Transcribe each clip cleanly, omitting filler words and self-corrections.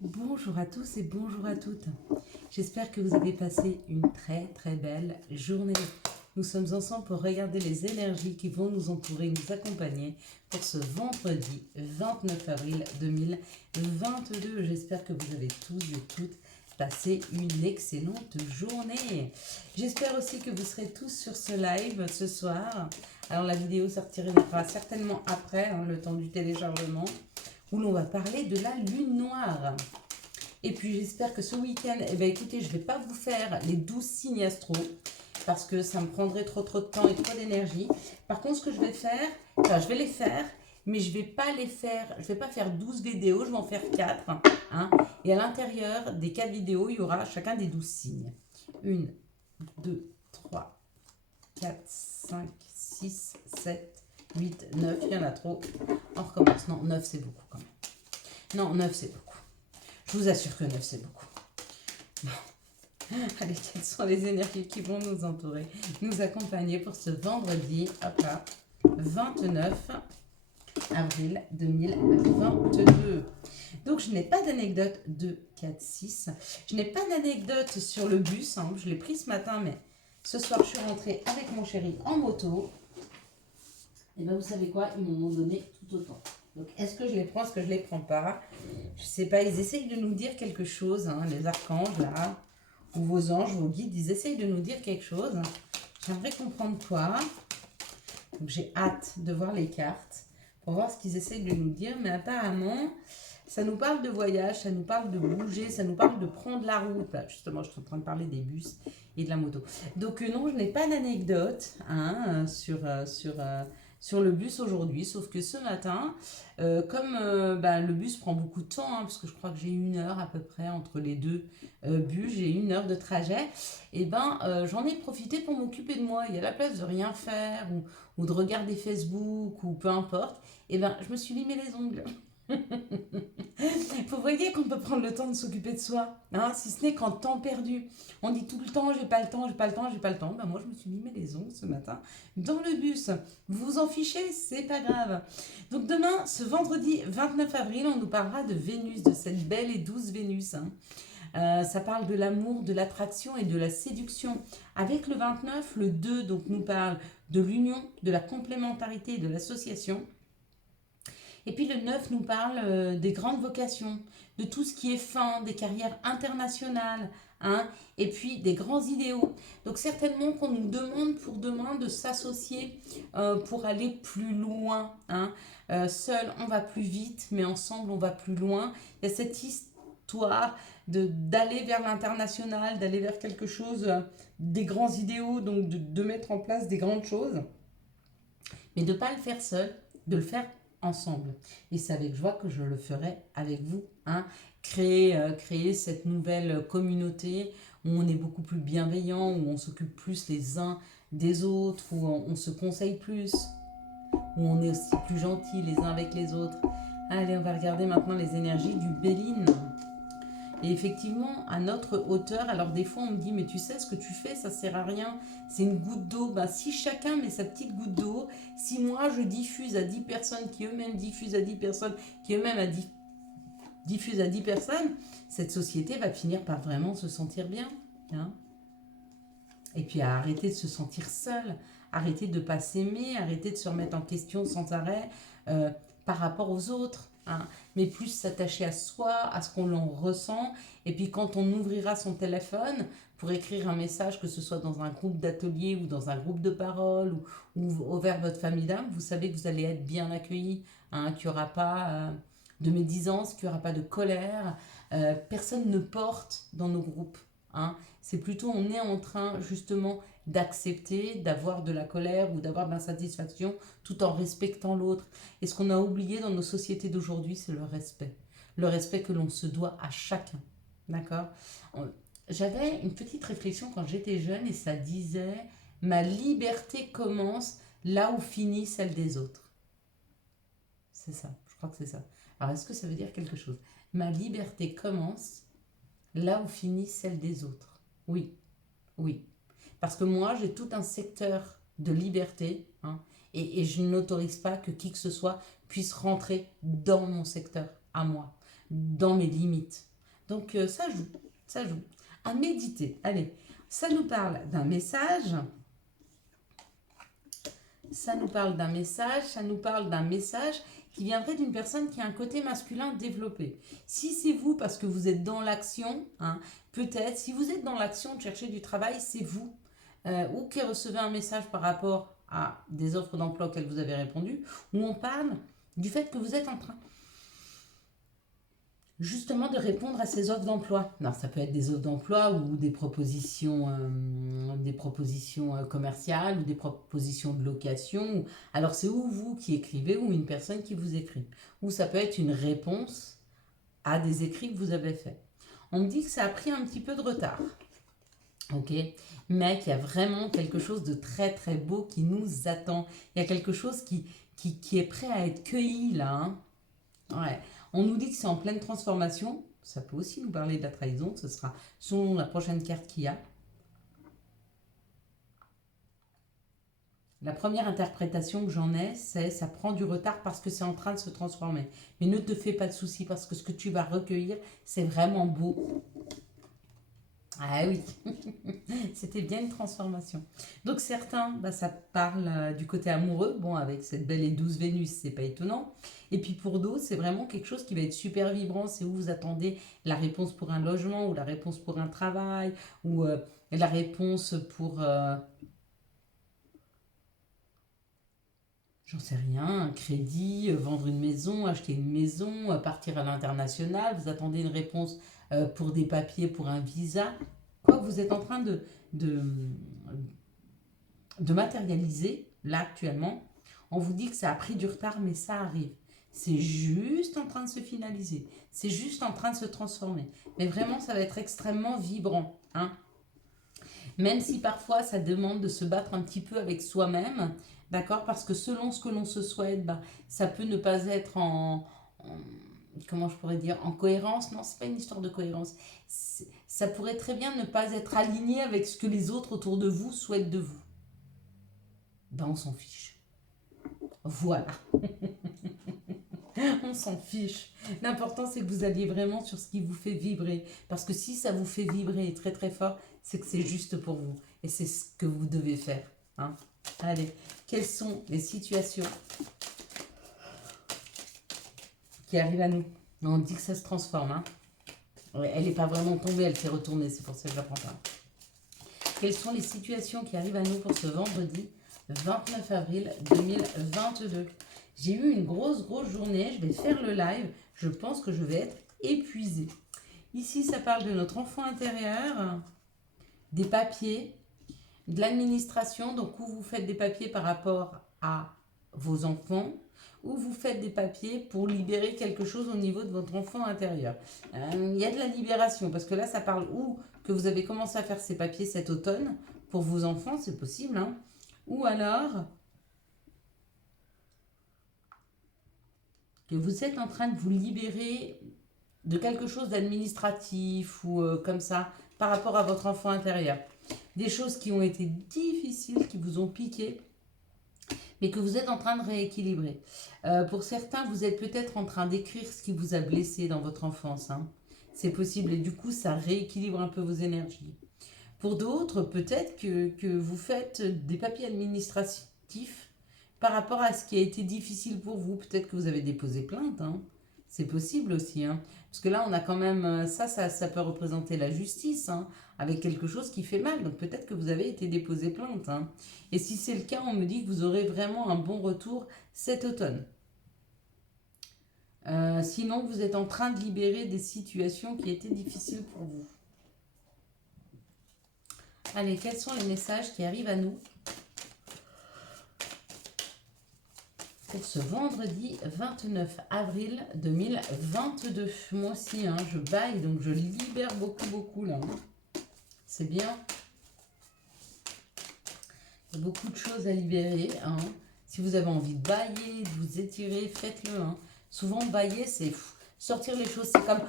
Bonjour à tous et bonjour à toutes. J'espère que vous avez passé une très belle journée. Nous sommes ensemble pour regarder les énergies qui vont nous entourer, nous accompagner pour ce vendredi 29 avril 2022. J'espère que vous avez tous et toutes passé une excellente journée. J'espère aussi que vous serez tous sur ce live ce soir. Alors la vidéo sortira certainement après, le temps du téléchargement, où l'on va parler de la lune noire. Et puis j'espère que ce week-end, écoutez, je ne vais pas vous faire les 12 signes astro, parce que ça me prendrait trop de temps et trop d'énergie. Par contre, ce que je vais faire, je vais les faire, mais je ne vais pas les faire, je vais pas faire 12 vidéos, je vais en faire 4. Et à l'intérieur des 4 vidéos, il y aura chacun des 12 signes. 1, 2, 3, 4, 5, 6, 7, 8, 9, il y en a trop. On recommence. Non, 9 c'est beaucoup quand même. Non, 9 c'est beaucoup. Je vous assure que 9 c'est beaucoup. Bon. Allez, quelles sont les énergies qui vont nous entourer, nous accompagner pour ce vendredi, hop là, 29 avril 2022. Donc, je n'ai pas d'anecdote 2, 4, 6. Je n'ai pas d'anecdote sur le bus. Je l'ai pris ce matin, mais ce soir, je suis rentrée avec mon chéri en moto. Et bien, vous savez quoi? Ils m'en ont donné tout autant. Donc, est-ce que je les prends, est-ce que je les prends pas? Je sais pas, ils essayent de nous dire quelque chose, les archanges, là, ou vos anges, vos guides, ils essayent de nous dire quelque chose. J'aimerais comprendre quoi. Donc, j'ai hâte de voir les cartes pour voir ce qu'ils essayent de nous dire. Mais apparemment, ça nous parle de voyage, ça nous parle de bouger, ça nous parle de prendre la route. Là, justement, je suis en train de parler des bus et de la moto. Donc, non, je n'ai pas d'anecdote sur le bus aujourd'hui, sauf que ce matin, comme le bus prend beaucoup de temps, parce que je crois que j'ai 1 heure à peu près entre les deux bus, j'ai 1 heure de trajet, et j'en ai profité pour m'occuper de moi. Il y a la place de rien faire ou de regarder Facebook ou peu importe, je me suis limé les ongles. Vous voyez qu'on peut prendre le temps de s'occuper de soi, si ce n'est qu'en temps perdu. On dit tout le temps, j'ai pas le temps, j'ai pas le temps, j'ai pas le temps. Moi, je me suis limé les ongles ce matin dans le bus. Vous vous en fichez, c'est pas grave. Donc demain, ce vendredi 29 avril, on nous parlera de Vénus, de cette belle et douce Vénus. Ça parle de l'amour, de l'attraction et de la séduction. Avec le 29, le 2 donc, nous parle de l'union, de la complémentarité et de l'association. Et puis le 9 nous parle des grandes vocations, de tout ce qui est fin, des carrières internationales, et puis des grands idéaux. Donc certainement qu'on nous demande pour demain de s'associer pour aller plus loin. Seul, on va plus vite, mais ensemble, on va plus loin. Il y a cette histoire d'aller vers l'international, d'aller vers quelque chose, des grands idéaux, donc de mettre en place des grandes choses, mais de ne pas le faire seul, de le faire ensemble. Et c'est avec joie que je le ferai avec vous. Créer cette nouvelle communauté où on est beaucoup plus bienveillant, où on s'occupe plus les uns des autres, où on se conseille plus, où on est aussi plus gentils les uns avec les autres. Allez, on va regarder maintenant les énergies du Béline. Et effectivement, à notre hauteur, alors des fois on me dit, mais tu sais ce que tu fais, ça sert à rien, c'est une goutte d'eau. Si chacun met sa petite goutte d'eau, si moi je diffuse à 10 personnes, qui eux-mêmes diffusent à 10 personnes, qui eux-mêmes diffusent à 10 personnes, cette société va finir par vraiment se sentir bien. Et puis à arrêter de se sentir seul, arrêter de ne pas s'aimer, arrêter de se remettre en question sans arrêt par rapport aux autres. Mais plus s'attacher à soi, à ce qu'on l'on ressent. Et puis quand on ouvrira son téléphone pour écrire un message, que ce soit dans un groupe d'atelier ou dans un groupe de parole ou vers votre famille d'âme, vous savez que vous allez être bien accueilli, qu'il n'y aura pas de médisance, qu'il n'y aura pas de colère. Personne ne porte dans nos groupes. C'est plutôt on est en train justement d'accepter, d'avoir de la colère ou d'avoir de l'insatisfaction tout en respectant l'autre. Et ce qu'on a oublié dans nos sociétés d'aujourd'hui, c'est le respect. Le respect que l'on se doit à chacun. D'accord? J'avais une petite réflexion quand j'étais jeune et ça disait « Ma liberté commence là où finit celle des autres ». C'est ça, je crois que c'est ça. Alors est-ce que ça veut dire quelque chose? Ma liberté commence là où finit celle des autres. Oui, oui. Parce que moi, j'ai tout un secteur de liberté et je n'autorise pas que qui que ce soit puisse rentrer dans mon secteur, à moi, dans mes limites. Donc, ça joue, ça joue. À méditer. Allez, ça nous parle d'un message. Ça nous parle d'un message. Ça nous parle d'un message qui viendrait d'une personne qui a un côté masculin développé. Si c'est vous, parce que vous êtes dans l'action, hein, peut-être, si vous êtes dans l'action de chercher du travail, c'est vous. Ou qui recevez un message par rapport à des offres d'emploi auxquelles vous avez répondu, où on parle du fait que vous êtes en train justement de répondre à ces offres d'emploi. Non, ça peut être des offres d'emploi ou des propositions commerciales ou des propositions de location. Alors c'est ou vous qui écrivez ou une personne qui vous écrit. Ou ça peut être une réponse à des écrits que vous avez faits. On me dit que ça a pris un petit peu de retard. Ok, mais qu'il y a vraiment quelque chose de très très beau qui nous attend. Il y a quelque chose qui est prêt à être cueilli là. Hein. Ouais. On nous dit que c'est en pleine transformation. Ça peut aussi nous parler de la trahison. Ce sera selon la prochaine carte qu'il y a. La première interprétation que j'en ai, c'est ça prend du retard parce que c'est en train de se transformer. Mais ne te fais pas de soucis parce que ce que tu vas recueillir, c'est vraiment beau. Ah oui, c'était bien une transformation. Donc certains, ça parle du côté amoureux, bon avec cette belle et douce Vénus, c'est pas étonnant. Et puis pour d'autres, c'est vraiment quelque chose qui va être super vibrant, c'est où vous attendez la réponse pour un logement, ou la réponse pour un travail, ou la réponse pour, j'en sais rien, un crédit, vendre une maison, acheter une maison, partir à l'international, vous attendez une réponse pour des papiers, pour un visa. Quoi, vous êtes en train de, de matérialiser, là actuellement, on vous dit que ça a pris du retard, mais ça arrive. C'est juste en train de se finaliser. C'est juste en train de se transformer. Mais vraiment, ça va être extrêmement vibrant. Hein. Même si parfois, ça demande de se battre un petit peu avec soi-même. D'accord. Parce que selon ce que l'on se souhaite, ça peut ne pas être comment je pourrais dire, en cohérence. Non, c'est pas une histoire de cohérence. Ça pourrait très bien ne pas être aligné avec ce que les autres autour de vous souhaitent de vous. On s'en fiche. Voilà. On s'en fiche. L'important, c'est que vous alliez vraiment sur ce qui vous fait vibrer. Parce que si ça vous fait vibrer très très fort, c'est que c'est juste pour vous. Et c'est ce que vous devez faire. Hein. Allez, quelles sont les situations qui arrivent à nous? On dit que ça se transforme. Hein. Ouais, elle n'est pas vraiment tombée, elle s'est retournée. C'est pour ça que je la prends pas. Quelles sont les situations qui arrivent à nous pour ce vendredi 29 avril 2022? J'ai eu une grosse journée, je vais faire le live, je pense que je vais être épuisée. Ici, ça parle de notre enfant intérieur, des papiers, de l'administration, donc où vous faites des papiers par rapport à vos enfants, ou vous faites des papiers pour libérer quelque chose au niveau de votre enfant intérieur. Il y a de la libération, parce que là, ça parle ou que vous avez commencé à faire ces papiers cet automne, pour vos enfants, c'est possible, hein, ou alors que vous êtes en train de vous libérer de quelque chose d'administratif ou comme ça par rapport à votre enfant intérieur. Des choses qui ont été difficiles, qui vous ont piqué, mais que vous êtes en train de rééquilibrer. Pour certains, vous êtes peut-être en train d'écrire ce qui vous a blessé dans votre enfance. Hein. C'est possible et du coup, ça rééquilibre un peu vos énergies. Pour d'autres, peut-être que vous faites des papiers administratifs par rapport à ce qui a été difficile pour vous. Peut-être que vous avez déposé plainte. Hein. C'est possible aussi. Hein. Parce que là, on a quand même... Ça peut représenter la justice, hein, avec quelque chose qui fait mal. Donc peut-être que vous avez été déposé plainte. Hein. Et si c'est le cas, on me dit que vous aurez vraiment un bon retour cet automne. Sinon, vous êtes en train de libérer des situations qui étaient difficiles pour vous. Allez, quels sont les messages qui arrivent à nous pour ce vendredi 29 avril 2022? Moi aussi, hein, je baille, donc je libère beaucoup là. C'est bien. Il y a beaucoup de choses à libérer. Hein. Si vous avez envie de bailler, de vous étirer, faites-le. Hein. Souvent, bailler, c'est sortir les choses. C'est comme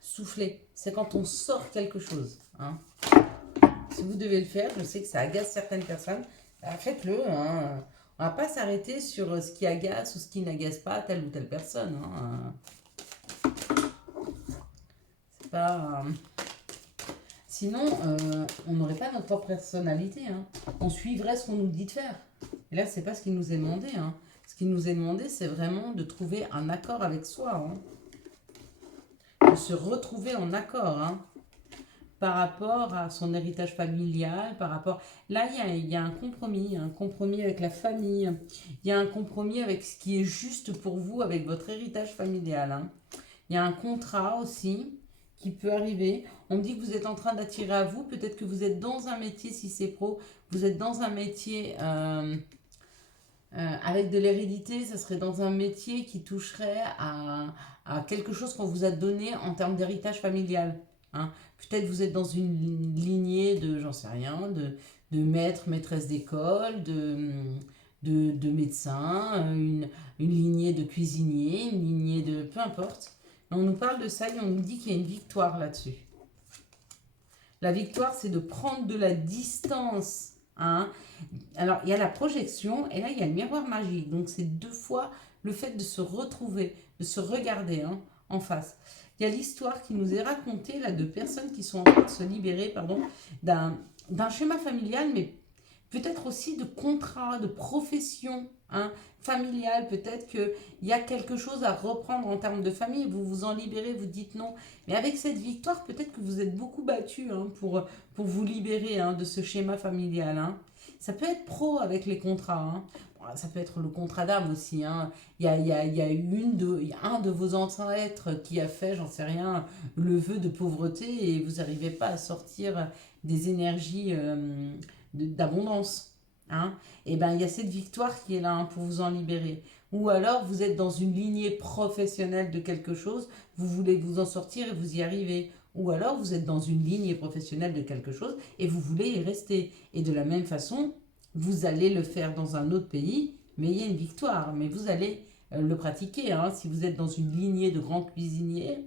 souffler. C'est quand on sort quelque chose. Hein. Si vous devez le faire, je sais que ça agace certaines personnes, faites-le. Hein. On ne va pas s'arrêter sur ce qui agace ou ce qui n'agace pas telle ou telle personne. Hein. Pas... Sinon, on n'aurait pas notre propre personnalité. Hein. On suivrait ce qu'on nous dit de faire. Et là, c'est pas ce qui nous est demandé. Hein. Ce qui nous est demandé, c'est vraiment de trouver un accord avec soi. Hein. De se retrouver en accord. Hein. Par rapport à son héritage familial, par rapport... Là, il y a un compromis avec la famille. Il y a un compromis avec ce qui est juste pour vous, avec votre héritage familial. Hein. Il y a un contrat aussi qui peut arriver. On me dit que vous êtes en train d'attirer à vous. Peut-être que vous êtes dans un métier, si c'est pro, vous êtes dans un métier avec de l'hérédité. Ça serait dans un métier qui toucherait à quelque chose qu'on vous a donné en termes d'héritage familial. Hein. Peut-être vous êtes dans une lignée de, j'en sais rien, de maître, maîtresse d'école, de médecin, une lignée de cuisinier, une lignée de... peu importe. On nous parle de ça et on nous dit qu'il y a une victoire là-dessus. La victoire, c'est de prendre de la distance. Hein. Alors, il y a la projection et là, il y a le miroir magique. Donc, c'est 2 fois le fait de se retrouver, de se regarder en face. Il y a l'histoire qui nous est racontée là, de personnes qui sont en train de se libérer d'un schéma familial, mais peut-être aussi de contrat, de profession familiale. Peut-être qu'il y a quelque chose à reprendre en termes de famille. Vous vous en libérez, vous dites non. Mais avec cette victoire, peut-être que vous êtes beaucoup battu pour vous libérer de ce schéma familial. Hein. Ça peut être pro avec les contrats. Ça peut être le contrat d'âme aussi. Hein. Il y a un de vos ancêtres qui a fait, j'en sais rien, le vœu de pauvreté et vous n'arrivez pas à sortir des énergies d'abondance. Hein. Et bien, il y a cette victoire qui est là pour vous en libérer. Ou alors, vous êtes dans une lignée professionnelle de quelque chose, vous voulez vous en sortir et vous y arrivez. Ou alors, vous êtes dans une lignée professionnelle de quelque chose et vous voulez y rester. Et de la même façon, vous allez le faire dans un autre pays, mais il y a une victoire. Mais vous allez le pratiquer. Hein. Si vous êtes dans une lignée de grands cuisiniers,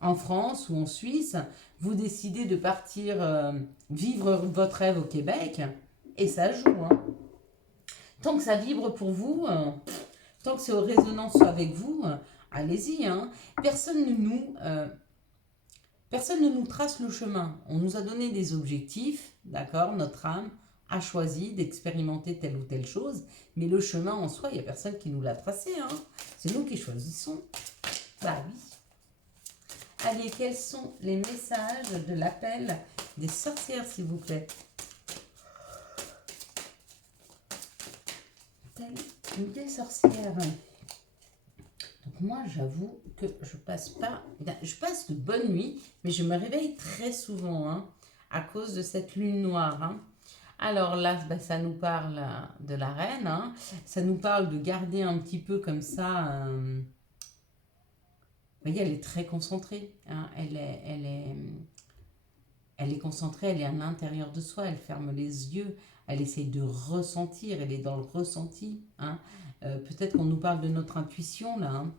en France ou en Suisse, vous décidez de partir vivre votre rêve au Québec, et ça joue. Hein. Tant que ça vibre pour vous, tant que c'est en résonance avec vous, allez-y. Hein. Personne ne nous trace le chemin. On nous a donné des objectifs, d'accord. Notre âme a choisi d'expérimenter telle ou telle chose, mais le chemin en soi, il n'y a personne qui nous l'a tracé. Hein. C'est nous qui choisissons. Bah oui. Allez, quels sont les messages de l'appel des sorcières, s'il vous plaît? Des sorcières. Donc moi, j'avoue que je passe de bonnes nuits, mais je me réveille très souvent à cause de cette lune noire. Hein. Alors là, ça nous parle de la reine. Hein. Ça nous parle de garder un petit peu comme ça... Vous voyez, elle est très concentrée. Hein. Elle est concentrée, elle est à l'intérieur de soi, elle ferme les yeux, elle essaye de ressentir, elle est dans le ressenti. Hein. Peut-être qu'on nous parle de notre intuition là. Hein.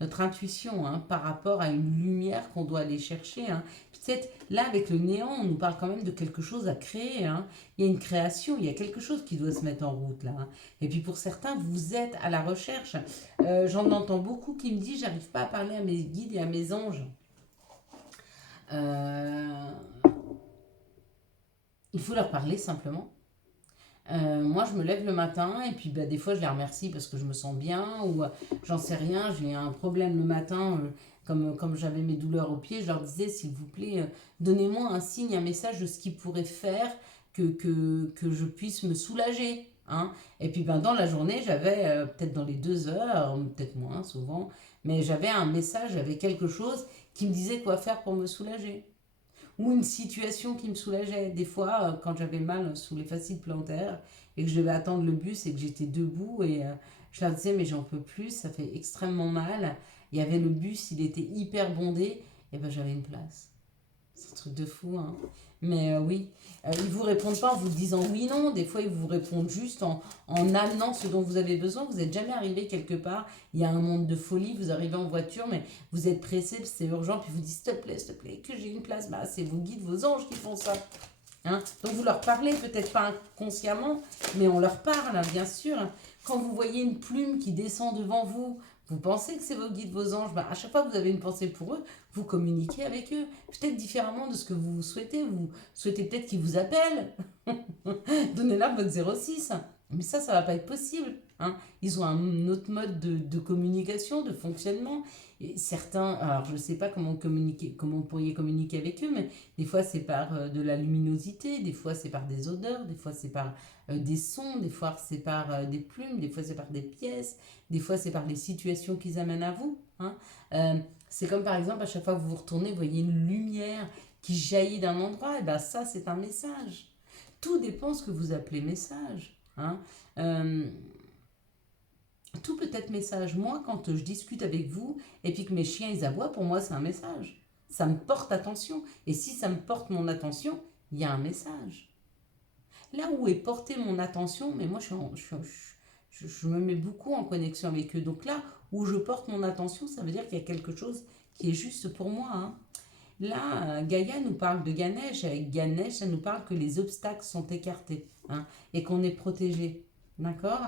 Notre intuition par rapport à une lumière qu'on doit aller chercher. Hein. Peut-être là avec le néant, on nous parle quand même de quelque chose à créer. Hein. Il y a une création, il y a quelque chose qui doit se mettre en route là. Hein. Et puis pour certains, vous êtes à la recherche. J'en entends beaucoup qui me disent, j'arrive pas à parler à mes guides et à mes anges. Il faut leur parler simplement. Moi, je me lève le matin et puis des fois, je les remercie parce que je me sens bien ou j'en sais rien, j'ai un problème le matin, comme j'avais mes douleurs aux pieds, je leur disais, s'il vous plaît, donnez-moi un signe, un message de ce qui pourrait faire que je puisse me soulager. Hein. Et puis dans la journée, j'avais peut-être dans les 2 heures, peut-être moins souvent, mais j'avais un message, j'avais quelque chose qui me disait quoi faire pour me soulager. Ou une situation qui me soulageait. Des fois, quand j'avais mal sous les fascites plantaires et que je devais attendre le bus et que j'étais debout et je leur disais mais j'en peux plus, ça fait extrêmement mal. Il y avait le bus, il était hyper bondé et j'avais une place. C'est un truc de fou. Hein. Mais oui, ils vous répondent pas en vous disant oui, non. Des fois, ils vous répondent juste en amenant ce dont vous avez besoin. Vous n'êtes jamais arrivé quelque part. Il y a un monde de folie. Vous arrivez en voiture, mais vous êtes pressé, c'est urgent. Puis vous dites s'il te plaît, que j'ai une place. C'est vos guides, vos anges qui font ça. Hein. Donc vous leur parlez, peut-être pas inconsciemment, mais on leur parle, bien sûr. Quand vous voyez une plume qui descend devant vous, Vous pensez que c'est vos guides, vos anges, à chaque fois que vous avez une pensée pour eux, vous communiquez avec eux. Peut-être différemment de ce que vous souhaitez. Vous souhaitez peut-être qu'ils vous appellent. Donnez-leur votre 06. Mais ça ne va pas être possible. Hein. Ils ont un autre mode de communication, de fonctionnement. Et certains, alors je ne sais pas comment communiquer, comment vous pourriez communiquer avec eux, mais des fois c'est par de la luminosité, des fois c'est par des odeurs, des fois c'est par des sons, des fois c'est par des plumes, des fois c'est par des pièces, des fois c'est par les situations qu'ils amènent à vous. Hein. C'est comme par exemple à chaque fois que vous vous retournez, vous voyez une lumière qui jaillit d'un endroit, et bien ça c'est un message. Tout dépend de ce que vous appelez message. Hein. Tout peut être message. Moi, quand je discute avec vous et puis que mes chiens ils aboient, pour moi c'est un message. Ça me porte attention. Et si ça me porte mon attention, il y a un message. Là où est portée mon attention, mais moi je me mets beaucoup en connexion avec eux. Donc là où je porte mon attention, ça veut dire qu'il y a quelque chose qui est juste pour moi. Hein. Là, Gaïa nous parle de Ganesh. Avec Ganesh, ça nous parle que les obstacles sont écartés, hein, et qu'on est protégé. D'accord?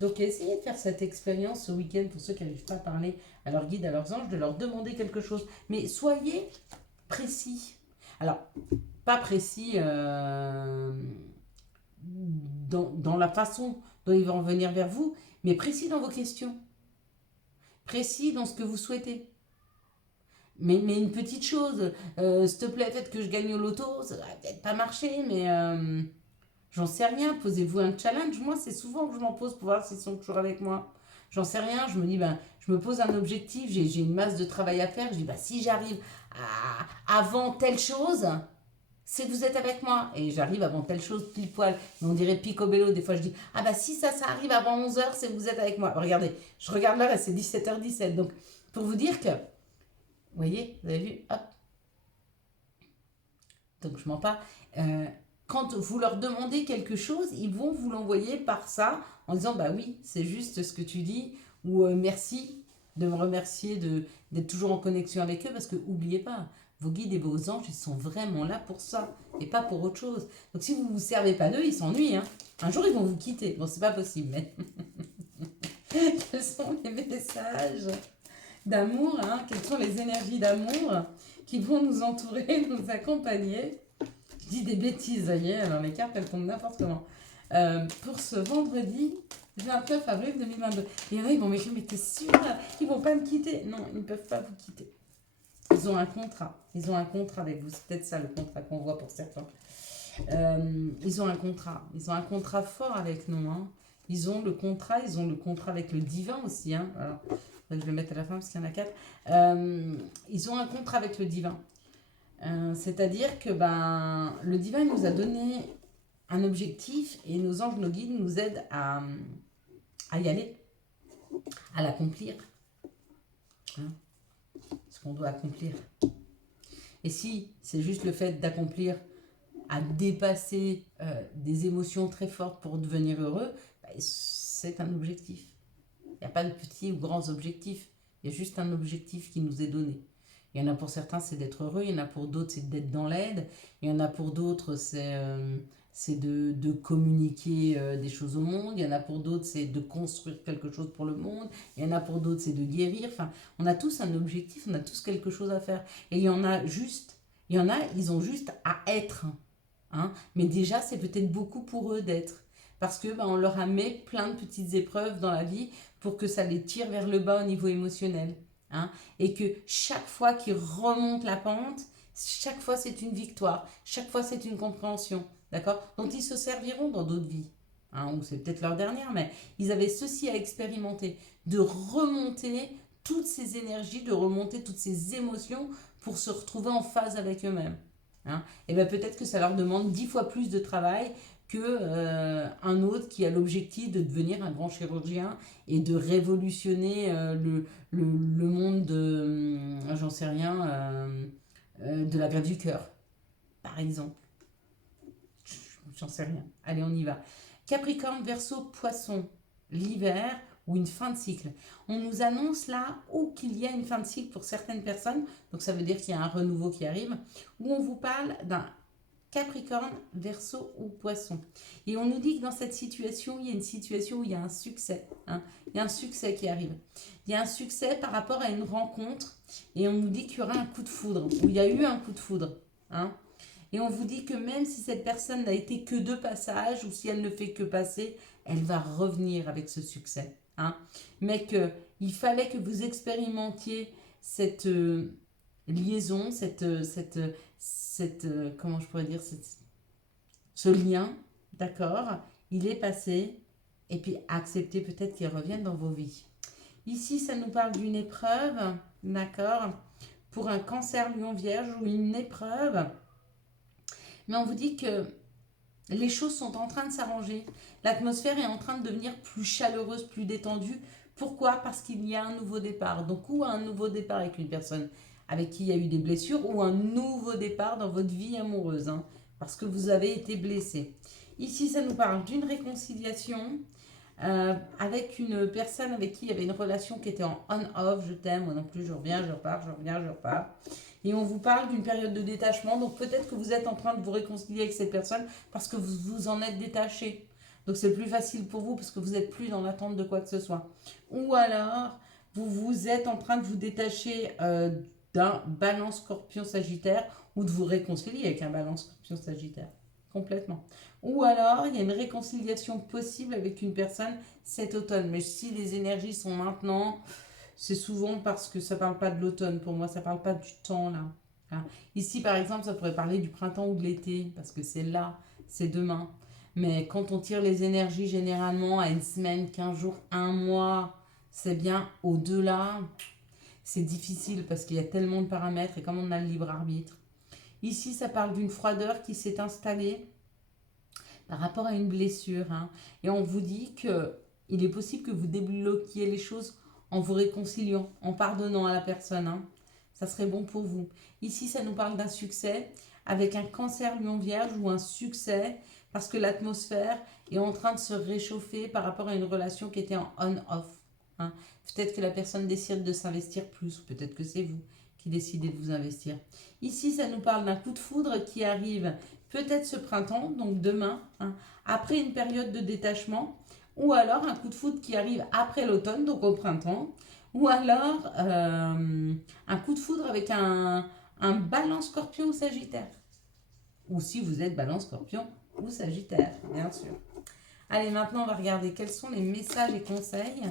Donc, essayez de faire cette expérience ce week-end pour ceux qui n'arrivent pas à parler à leur guide, à leurs anges, de leur demander quelque chose. Mais soyez précis. Alors, pas précis dans la façon dont ils vont venir vers vous, mais précis dans vos questions. Précis dans ce que vous souhaitez. Mais une petite chose, s'il te plaît, faites que je gagne au loto, ça va peut-être pas marcher, mais j'en sais rien. Posez-vous un challenge. Moi, c'est souvent que je m'en pose pour voir s'ils sont toujours avec moi. J'en sais rien. Je me dis, je me pose un objectif, j'ai une masse de travail à faire. Je dis, si j'arrive avant telle chose, c'est que vous êtes avec moi. Et j'arrive avant telle chose, pile poil. Mais on dirait picobello. Des fois, je dis, si ça arrive avant 11h, c'est que vous êtes avec moi. Regardez, je regarde l'heure et c'est 17h17. Donc, pour vous dire que, vous voyez, vous avez vu, hop. Donc je mens pas. Quand vous leur demandez quelque chose, ils vont vous l'envoyer par ça, en disant oui, c'est juste ce que tu dis, ou merci de me remercier d'être toujours en connexion avec eux, parce que n'oubliez pas, vos guides et vos anges, ils sont vraiment là pour ça, et pas pour autre chose. Donc si vous ne vous servez pas d'eux, ils s'ennuient. Hein. Un jour, ils vont vous quitter. Bon, c'est pas possible, mais... Quels sont les messages d'amour, hein, quelles sont les énergies d'amour qui vont nous entourer, nous accompagner. Je dis des bêtises, vous voyez, alors les cartes elles tombent n'importe comment. Pour ce vendredi 29 avril 2022. Et il y en a, ils vont m'écrire, mais t'es sûr, ils vont pas me quitter? Non, ils ne peuvent pas vous quitter. Ils ont un contrat. Ils ont un contrat avec vous. C'est peut-être ça le contrat qu'on voit pour certains. Ils ont un contrat. Ils ont un contrat fort avec nous. Hein. Ils ont le contrat avec le divin aussi. Hein. Alors, je vais le mettre à la fin parce qu'il y en a 4. Ils ont un contrat avec le divin. C'est-à-dire que le divin nous a donné un objectif et nos anges, nos guides nous aident à y aller, à l'accomplir. Hein, ce qu'on doit accomplir. Et si c'est juste le fait d'accomplir, à dépasser des émotions très fortes pour devenir heureux, c'est un objectif. Il n'y a pas de petits ou grands objectifs. Il y a juste un objectif qui nous est donné. Il y en a pour certains, c'est d'être heureux. Il y en a pour d'autres, c'est d'être dans l'aide. Il y en a pour d'autres, c'est de communiquer des choses au monde. Il y en a pour d'autres, c'est de construire quelque chose pour le monde. Il y en a pour d'autres, c'est de guérir. Enfin, on a tous un objectif, on a tous quelque chose à faire. Et il y en a, ils ont juste à être. Hein. Mais déjà, c'est peut-être beaucoup pour eux d'être. Parce que on leur a mis plein de petites épreuves dans la vie pour que ça les tire vers le bas au niveau émotionnel. Hein, et que chaque fois qu'ils remontent la pente, chaque fois c'est une victoire, chaque fois c'est une compréhension, d'accord, dont ils se serviront dans d'autres vies, hein, ou c'est peut-être leur dernière, mais ils avaient ceci à expérimenter, de remonter toutes ces énergies, de remonter toutes ces émotions pour se retrouver en phase avec eux-mêmes. Hein, et bien peut-être que ça leur demande 10 fois plus de travail qu'un autre qui a l'objectif de devenir un grand chirurgien et de révolutionner le monde de, j'en sais rien, de la greffe du cœur, par exemple. J'en sais rien. Allez, on y va. Capricorne, Verseau, Poisson, l'hiver ou une fin de cycle. On nous annonce là qu'il y a une fin de cycle pour certaines personnes, donc ça veut dire qu'il y a un renouveau qui arrive, où on vous parle Capricorne, Verseau ou Poisson. Et on nous dit que dans cette situation, il y a une situation où il y a un succès. Hein. Il y a un succès qui arrive. Il y a un succès par rapport à une rencontre. Et on nous dit qu'il y aura un coup de foudre. Ou il y a eu un coup de foudre. Hein. Et on vous dit que même si cette personne n'a été que de passage, ou si elle ne fait que passer, elle va revenir avec ce succès. Hein. Mais qu'il fallait que vous expérimentiez cette liaison, comment je pourrais dire, ce lien, d'accord, il est passé, et puis acceptez peut-être qu'il revienne dans vos vies. Ici, ça nous parle d'une épreuve, d'accord, pour un cancer lion vierge ou une épreuve, mais on vous dit que les choses sont en train de s'arranger, l'atmosphère est en train de devenir plus chaleureuse, plus détendue. Pourquoi? Parce qu'il y a un nouveau départ. Donc, ou un nouveau départ avec une personne avec qui il y a eu des blessures, ou un nouveau départ dans votre vie amoureuse, hein, parce que vous avez été blessé. Ici, ça nous parle d'une réconciliation avec une personne avec qui il y avait une relation qui était en on-off, je t'aime, moi non plus, je reviens, je repars, je reviens, je repars. Et on vous parle d'une période de détachement, donc peut-être que vous êtes en train de vous réconcilier avec cette personne parce que vous vous en êtes détaché. Donc c'est plus facile pour vous parce que vous n'êtes plus dans l'attente de quoi que ce soit. Ou alors, vous êtes en train de vous détacher d'un balance scorpion sagittaire ou de vous réconcilier avec un balance scorpion sagittaire. Complètement. Ou alors, il y a une réconciliation possible avec une personne cet automne. Mais si les énergies sont maintenant, c'est souvent parce que ça ne parle pas de l'automne. Pour moi, ça ne parle pas du temps là. Hein. Ici, par exemple, ça pourrait parler du printemps ou de l'été, parce que c'est là, c'est demain. Mais quand on tire les énergies généralement à une semaine, 15 jours, un mois, c'est bien. Au-delà, c'est difficile parce qu'il y a tellement de paramètres et comme on a le libre arbitre. Ici, ça parle d'une froideur qui s'est installée par rapport à une blessure. Hein. Et on vous dit qu'il est possible que vous débloquiez les choses en vous réconciliant, en pardonnant à la personne. Hein. Ça serait bon pour vous. Ici, ça nous parle d'un succès avec un cancer lion vierge ou un succès parce que l'atmosphère est en train de se réchauffer par rapport à une relation qui était en on-off. Hein. Peut-être que la personne décide de s'investir plus, ou peut-être que c'est vous qui décidez de vous investir. Ici, ça nous parle d'un coup de foudre qui arrive peut-être ce printemps, donc demain, hein, après une période de détachement, ou alors un coup de foudre qui arrive après l'automne, donc au printemps, ou alors un coup de foudre avec un balance scorpion ou sagittaire. Ou si vous êtes balance scorpion ou sagittaire, bien sûr. Allez, maintenant on va regarder quels sont les messages et conseils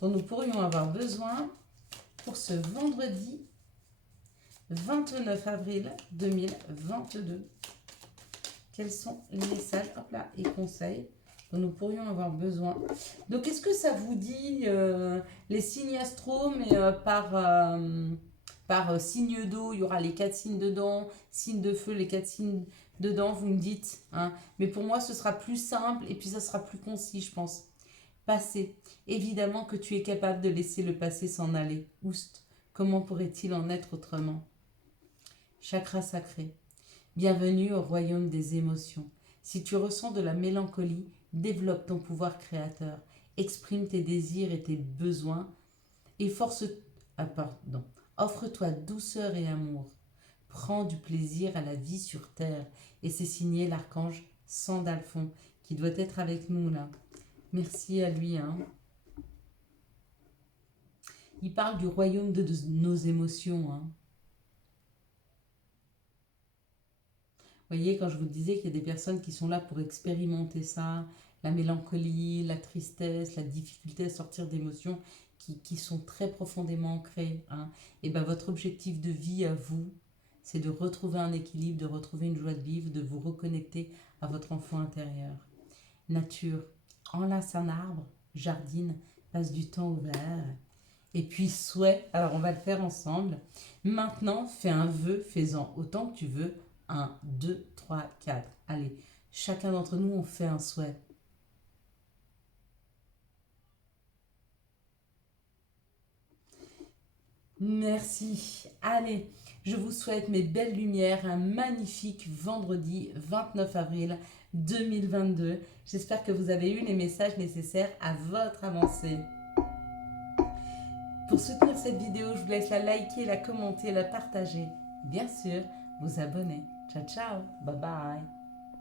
dont nous pourrions avoir besoin pour ce vendredi 29 avril 2022. Quels sont les messages et conseils dont nous pourrions avoir besoin. Donc, est-ce que ça vous dit les signes astro, mais par signe d'eau, il y aura les 4 signes dedans, signes de feu, les 4 signes dedans, vous me dites. Hein. Mais pour moi, ce sera plus simple et puis ça sera plus concis, je pense. Passé. Évidemment que tu es capable de laisser le passé s'en aller. Oust. Comment pourrait-il en être autrement? Chakra sacré. Bienvenue au royaume des émotions. Si tu ressens de la mélancolie, développe ton pouvoir créateur. Exprime tes désirs et tes besoins. Et offre-toi douceur et amour. Prends du plaisir à la vie sur terre. Et c'est signé l'archange Sandalphon qui doit être avec nous là. Merci à lui. Hein. Il parle du royaume de nos émotions. Hein. Vous voyez, quand je vous disais qu'il y a des personnes qui sont là pour expérimenter ça, la mélancolie, la tristesse, la difficulté à sortir d'émotions qui sont très profondément ancrées. Hein. Et bien votre objectif de vie à vous, c'est de retrouver un équilibre, de retrouver une joie de vivre, de vous reconnecter à votre enfant intérieur. Nature, enlace un arbre, jardine, passe du temps au vert. Et puis souhait, alors on va le faire ensemble. Maintenant, fais un vœu, fais-en autant que tu veux. 1, 2, 3, 4. Allez, chacun d'entre nous, on fait un souhait. Merci. Allez, je vous souhaite mes belles lumières, un magnifique vendredi 29 avril 2022. J'espère que vous avez eu les messages nécessaires à votre avancée. Pour soutenir cette vidéo, je vous laisse la liker, la commenter, la partager. Bien sûr, vous abonner. Ciao, ciao. Bye bye.